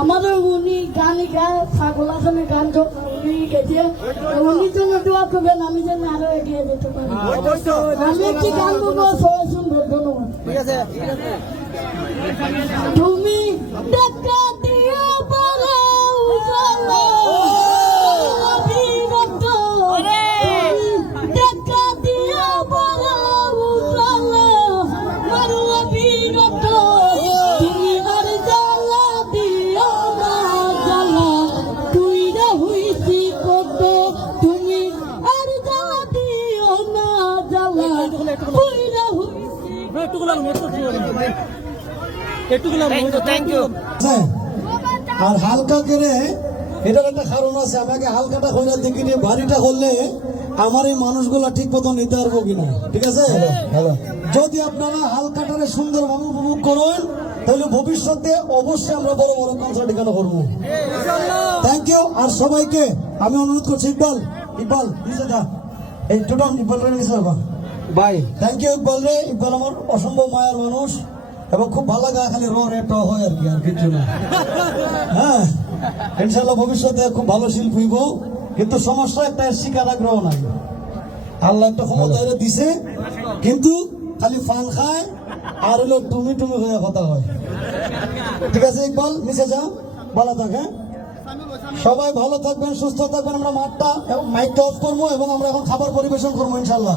আমাদের উনি গান গায় ছাগল আসনে গান উনি গেছে উনি জন্য দোয়া করবেন আমি যেন আরো এগিয়ে যেতে পারি আমি একটি গান বলবো সবাই শুনবো ধন্যবাদ তুমি দেখা দিও বলে উজালা বিরক্ত দেখা দিও বলে উজালা মারুয়া বিরক্ত তুমি আর জ্বালা দিও না জ্বালা তুই রে হইছি কত তুমি আর জ্বালা দিও না জ্বালা তুই রে আর হালকা করে এটার একটা কারণ আছে আমাকে হালকাটা হইলে দেখি ভারীটা করলে আমার এই মানুষগুলা ঠিক মতো নিতে পারবো কিনা ঠিক আছে যদি আপনারা হালকাটারে সুন্দরভাবে উপভোগ করুন তাহলে ভবিষ্যতে অবশ্যই আমরা বড় বড় কনসার্ট এখানে করবো থ্যাংক ইউ আর সবাইকে আমি অনুরোধ করছি ইকবাল নিচে যা এই টোটাল ইকবাল নিচে ভাই থ্যাংক ইউ ইকবাল রে ইকবাল আমার অসম্ভব মায়ার মানুষ এবং খুব ভালো লাগা খালি রেট হয় আর কি আর কিছু না হ্যাঁ ইনশাল্লাহ ভবিষ্যতে খুব ভালো শিল্পী হইব কিন্তু সমস্যা একটা শিকার আগ্রহ নাই আল্লাহ একটা ক্ষমতা দিছে কিন্তু খালি ফান খায় আর হলো টুমি হয়ে কথা হয় ঠিক আছে ইকবাল নিচে যা ভালো থাকে সবাই ভালো থাকবেন সুস্থ থাকবেন আমরা মাঠটা এবং মাইকটা অফ করবো এবং আমরা এখন খাবার পরিবেশন করবো ইনশাল্লাহ